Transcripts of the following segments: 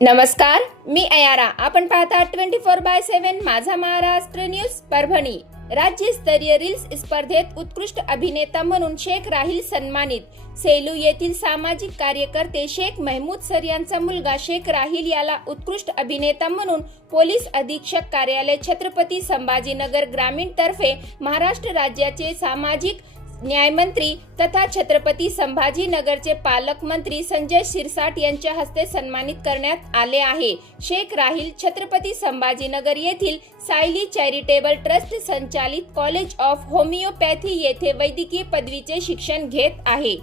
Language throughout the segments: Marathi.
नमस्कार मी अयारा. आपण पाहता ट्वेंटी फोर बाय सेव्हन माझा महाराष्ट्र न्यूज परभणी. राज्यस्तरीय रील्स स्पर्धेत उत्कृष्ट अभिनेता म्हणून शेख राहिल सन्मानित. सेलू येथील सामाजिक कार्यकर्ते शेख महमूद सर यांचा मुलगा शेख राहिल याला उत्कृष्ट अभिनेता म्हणून पोलीस अधीक्षक कार्यालय छत्रपती संभाजीनगर ग्रामीण तर्फे महाराष्ट्र राज्याचे सामाजिक न्यायमंत्री तथा छत्रपती संभाजीनगरचे पालकमंत्री संजय शिरसाट यांच्या हस्ते सन्मानित करण्यात आले आहे. शेख राहिल छत्रपती संभाजीनगर येथील सायली चॅरिटेबल ट्रस्ट संचालित कॉलेज ऑफ होमिओपॅथी येथे वैद्यकीय पदवीचे शिक्षण घेत आहे.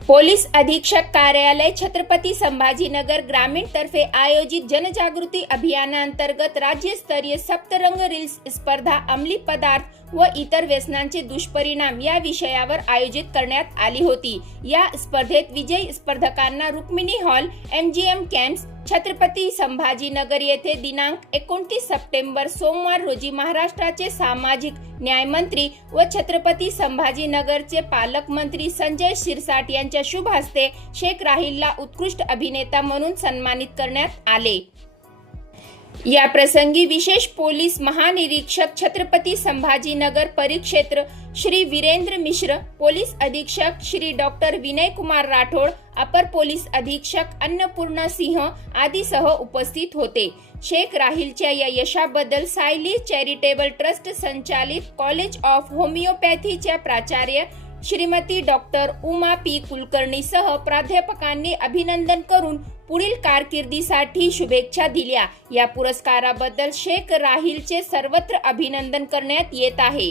पोलीस अधीक्षक कार्यालय छत्रपती संभाजीनगर ग्रामीण तर्फे आयोजित जनजागृती अभियानांतर्गत राज्यस्तरीय सप्तरंग रील्स स्पर्धा अंमली पदार्थ व इतर व्यसनांचे दुष्परिणाम या विषयावर आयोजित करण्यात आली होती. या स्पर्धेत विजयी स्पर्धकांना Rukmini hall M G M campus Chhatrapati Sambhajinagar येथे दिनांक एकोणतीस सप्टेंबर सोमवार रोजी महाराष्ट्राचे सामाजिक न्यायमंत्री व छत्रपती संभाजीनगरचे पालकमंत्री संजय शिरसाट यांच्या शुभ हस्ते शेख राहिलला उत्कृष्ट अभिनेता म्हणून सन्मानित करण्यात आले. या प्रसंगी विशेष पोलीस महानिरीक्षक छत्रपती संभाजीनगर परिक्षेत्र श्री वीरेंद्र मिश्र पोलीस अधीक्षक श्री डॉक्टर विनय कुमार राठोड अपर पोलीस अधीक्षक अन्नपूर्णा सिंह आदीसह उपस्थित होते. शेख राहिलच्या या यशाबद्दल सायली चॅरिटेबल ट्रस्ट संचालित कॉलेज ऑफ होमिओपॅथीच्या प्राचार्य श्रीमती डॉक्टर उमा पी कुलकर्णीसह प्राध्यापकांनी अभिनंदन करून पुढील कारकिर्दीसाठी शुभेच्छा दिल्या. या पुरस्काराबद्दल शेख राहिलचे सर्वत्र अभिनंदन करण्यात येत आहे.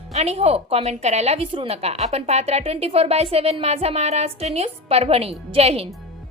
आणि हो कॉमेंट करायला विसरू नका. आपण पात्रा ट्वेंटी फोर बाय सेव्हन माझा महाराष्ट्र न्यूज परभणी. जय हिंद.